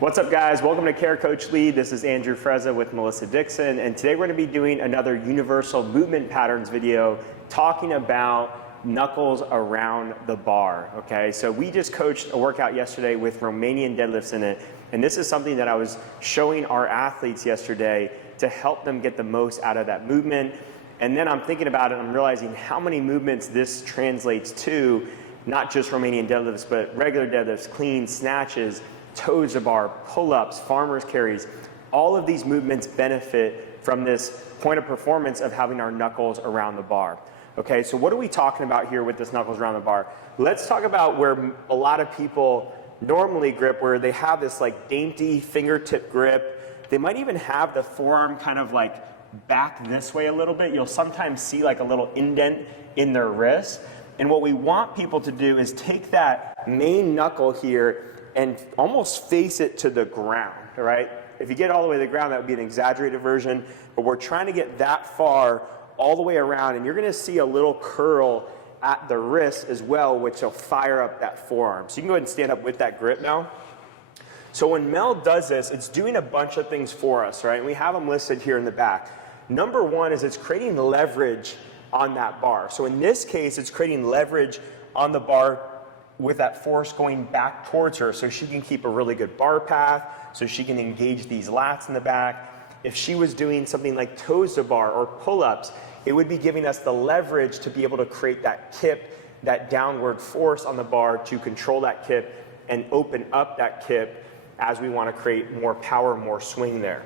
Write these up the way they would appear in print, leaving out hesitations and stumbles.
What's up, guys? Welcome to Care Coach Lead. This is Andrew Frezza with Melissa Dixon, and today we're going to be doing another universal movement patterns video talking about knuckles around the bar, okay? So we just coached a workout yesterday with Romanian deadlifts in it, and this is something that I was showing our athletes yesterday to help them get the most out of that movement. And then I'm thinking about it, I'm realizing how many movements this translates to, not just Romanian deadlifts, but regular deadlifts, clean, snatches, toes to bar, pull-ups, farmer's carries. All of these movements benefit from this point of performance of having our knuckles around the bar. Okay, so what are we talking about here with this knuckles around the bar? Let's talk about where a lot of people normally grip, where they have this like dainty fingertip grip. They might even have the forearm kind of like back this way a little bit. You'll sometimes see like a little indent in their wrist. And what we want people to do is take that main knuckle here and almost face it to the ground, all right? If you get all the way to the ground, that would be an exaggerated version, but we're trying to get that far all the way around, and you're gonna see a little curl at the wrist as well, which will fire up that forearm. So you can go ahead and stand up with that grip now. So when Mel does this, it's doing a bunch of things for us, right? And we have them listed here in the back. Number one is it's creating leverage on that bar. So in this case, it's creating leverage on the bar with that force going back towards her, so she can keep a really good bar path, so she can engage these lats in the back. If she was doing something like toes to bar or pull-ups, it would be giving us the leverage to be able to create that kip, that downward force on the bar to control that kip and open up that kip as we want to create more power, more swing there.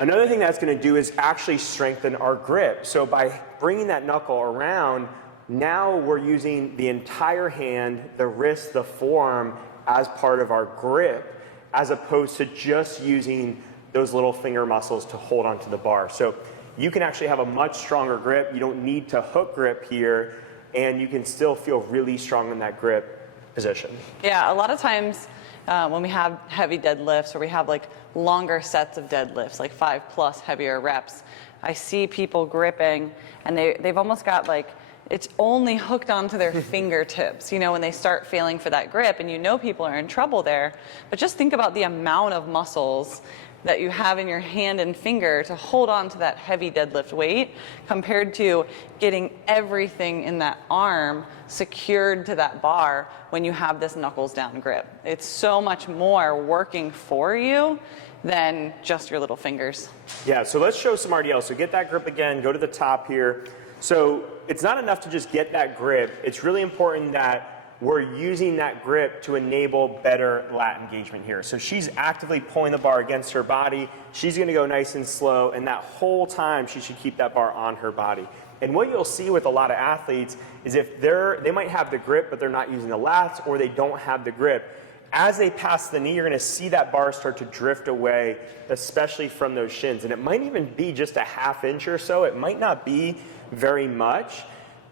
Another thing that's going to do is actually strengthen our grip. So by bringing that knuckle around, now we're using the entire hand, the wrist, the forearm as part of our grip, as opposed to just using those little finger muscles to hold onto the bar. So you can actually have a much stronger grip. You don't need to hook grip here, and you can still feel really strong in that grip position. Yeah, a lot of times when we have heavy deadlifts or we have like longer sets of deadlifts, like 5+ heavier reps, I see people gripping and they've almost got like, it's only hooked onto their fingertips, you know, when they start feeling for that grip, and you know people are in trouble there. But just think about the amount of muscles that you have in your hand and finger to hold on to that heavy deadlift weight compared to getting everything in that arm secured to that bar when you have this knuckles down grip. It's so much more working for you than just your little fingers. Yeah, so let's show some RDL. So get that grip again, go to the top here. So it's not enough to just get that grip. It's really important that we're using that grip to enable better lat engagement here. So she's actively pulling the bar against her body. She's gonna go nice and slow, and that whole time she should keep that bar on her body. And what you'll see with a lot of athletes is if they might have the grip, but they're not using the lats, or they don't have the grip, as they pass the knee, you're gonna see that bar start to drift away, especially from those shins. And it might even be just a ½ inch or so. It might not be very much,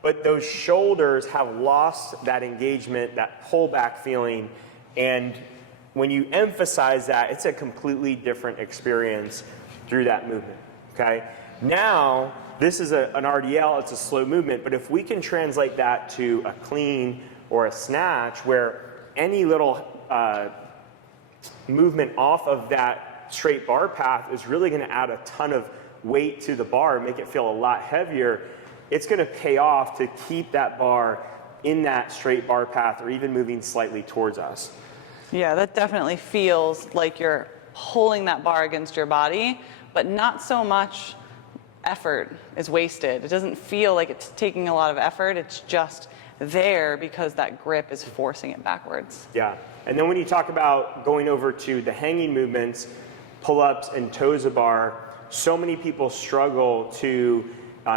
but those shoulders have lost that engagement, that pullback feeling, and when you emphasize that, it's a completely different experience through that movement, okay? Now, this is an RDL, it's a slow movement, but if we can translate that to a clean or a snatch where any little movement off of that straight bar path is really gonna add a ton of weight to the bar, make it feel a lot heavier, it's gonna pay off to keep that bar in that straight bar path or even moving slightly towards us. Yeah, that definitely feels like you're pulling that bar against your body, but not so much effort is wasted. It doesn't feel like it's taking a lot of effort, it's just there because that grip is forcing it backwards. Yeah, and then when you talk about going over to the hanging movements, pull-ups and toes to bar, so many people struggle to,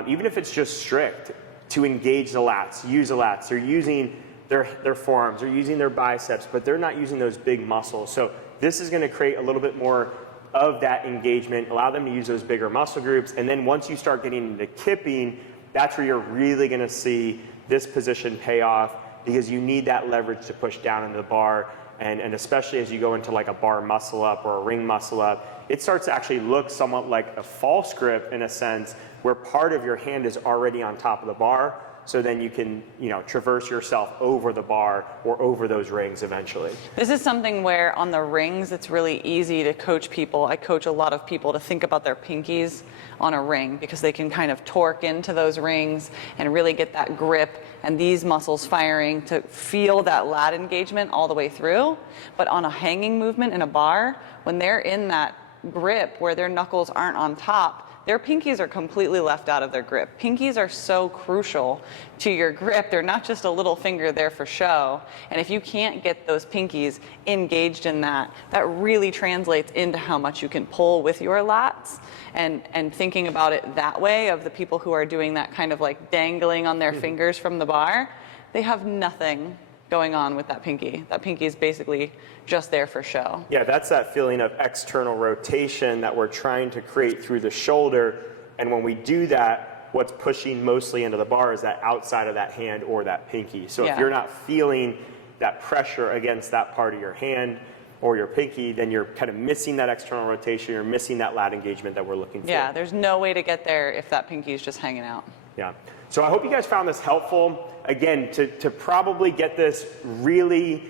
even if it's just strict, to engage the lats, use the lats. They're using their forearms, they're using their biceps, but they're not using those big muscles. So this is gonna create a little bit more of that engagement, allow them to use those bigger muscle groups, and then once you start getting into kipping, that's where you're really gonna see this position pay off, because you need that leverage to push down into the bar, and especially as you go into like a bar muscle up or a ring muscle up, it starts to actually look somewhat like a false grip in a sense, where part of your hand is already on top of the bar, so then you can, traverse yourself over the bar or over those rings eventually. This is something where on the rings, it's really easy to coach people. I coach a lot of people to think about their pinkies on a ring because they can kind of torque into those rings and really get that grip and these muscles firing to feel that lat engagement all the way through. But on a hanging movement in a bar, when they're in that grip where their knuckles aren't on top, their pinkies are completely left out of their grip. Pinkies are so crucial to your grip. They're not just a little finger there for show. And if you can't get those pinkies engaged in that, that really translates into how much you can pull with your lats. And thinking about it that way, of the people who are doing that kind of like dangling on their fingers from the bar, they have nothing going on with that pinky. That pinky is basically just there for show. Yeah, that's that feeling of external rotation that we're trying to create through the shoulder. And when we do that, what's pushing mostly into the bar is that outside of that hand or that pinky. So if you're not feeling that pressure against that part of your hand or your pinky, then you're kind of missing that external rotation, you're missing that lat engagement that we're looking for. Yeah, there's no way to get there if that pinky is just hanging out. Yeah. So I hope you guys found this helpful. Again, to probably get this really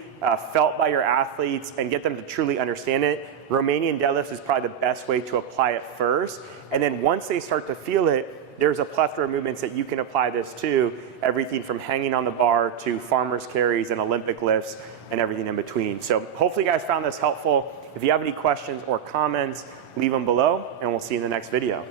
felt by your athletes and get them to truly understand it, Romanian deadlifts is probably the best way to apply it first. And then once they start to feel it, there's a plethora of movements that you can apply this to, everything from hanging on the bar to farmer's carries and Olympic lifts and everything in between. So hopefully you guys found this helpful. If you have any questions or comments, leave them below, and we'll see you in the next video.